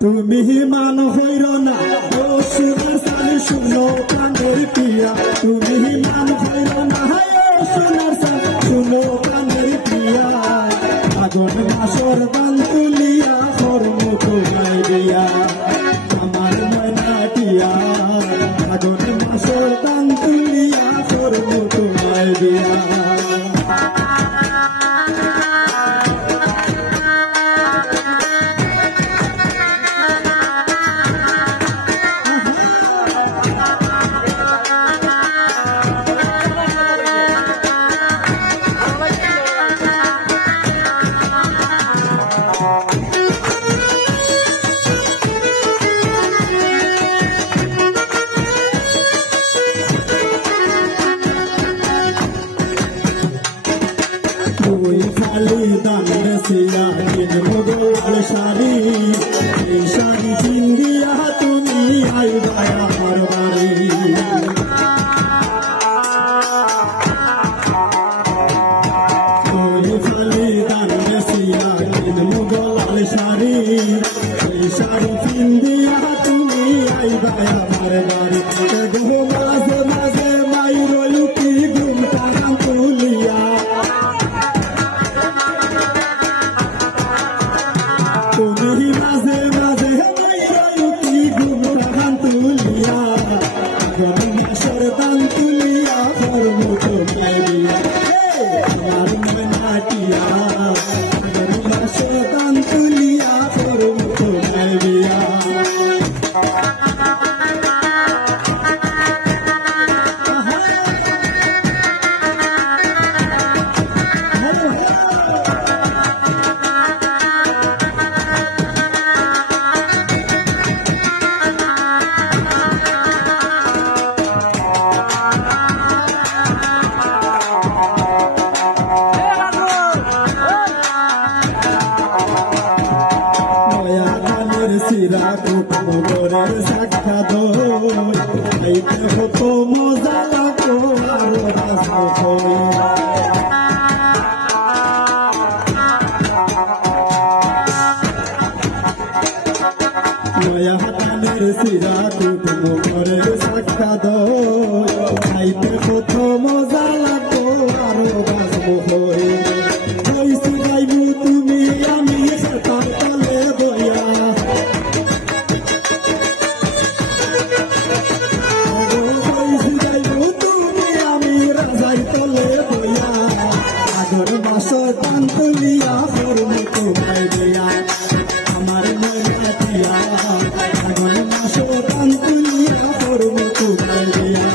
তুমি মান হইর না ও সোনার চান শুনো প্রাণের প্রিয়া তুমি মান হইর না ও সোনার চান শুনো প্রাণের প্রিয়া আগুন মাসর দান তুলিয়া কর্ম তোমায় দিয়া আমার ময়নাটিয়া আগুন মাসর দান তুলিয়া কর্ম তোমায় দিয়া ওই খালি দান রসিয়া দিন মোগল শাড়ি এই শাড়ি চিন্দিয়া তুমি আইবা আমার বাড়ি ওই খালি দান রসিয়া দিন মোগল শাড়ি এই শাড়ি চিন্দিয়া তুমি আইবা আমার বাড়ি মাঝে মাঝে মাই রলুকি ঘুমটা তুলিয়া তুমি মাঝে মাঝে কি ঘুমটা তুলিয়া গণেশের দান তুলিয়া কর্ম তোমায় আমার ময়নাটিয়া গণেশের দান তুলিয়া কর্ম তোমায় দিয়া সিরা কুকুরের সাক্ষাৎ এইতে হতো মজা লাগতো আরো নয়া হাতানের সিরা কুকুরের সাক্ষাৎ এইতে হতো মজা লাগতো আরো হয়ে তুমি আমি তার তলে দয়া দান তুলিয়া কর্ম তোমায় দিয়া আমার ময়নাটিয়া আগুন মাসে দান তুলিয়া কর্ম তোমায় দিয়া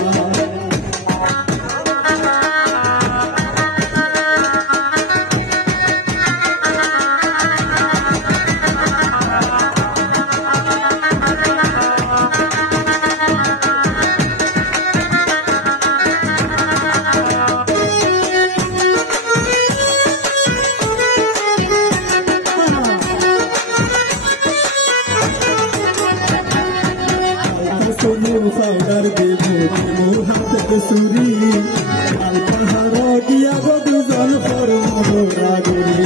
পাউডার দেব মোর হাতে সুরি লাল পাহাড় দিয়া গো দুজন পরম রাগুরি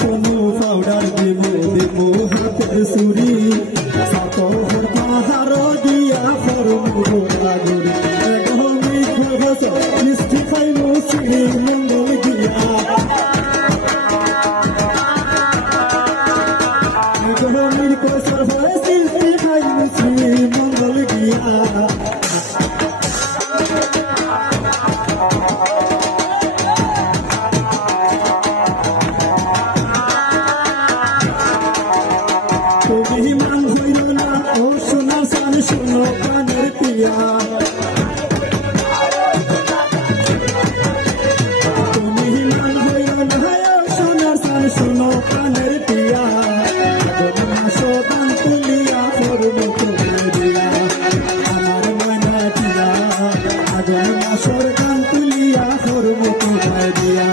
সোনু পাউডার দেব হাতে সুরি সাত পাহাড় দিয়া পরম রাগুরি মিষ্টি খাই মুসি মঙ্গল দিয়া মঙ্গল গিয়া তুমি মান হইল না ও সোনা সান শোনো প্রাণের প্রিয়া তুমি মান হইল না ও সোনা সান শোনো প্রাণের প্রিয়া দান তুলিয়া কর্ম তোমায় দিয়া আমার ময়নাটিয়া আগুন মাসর দান তুলিয়া কর্ম তোমায় দিয়া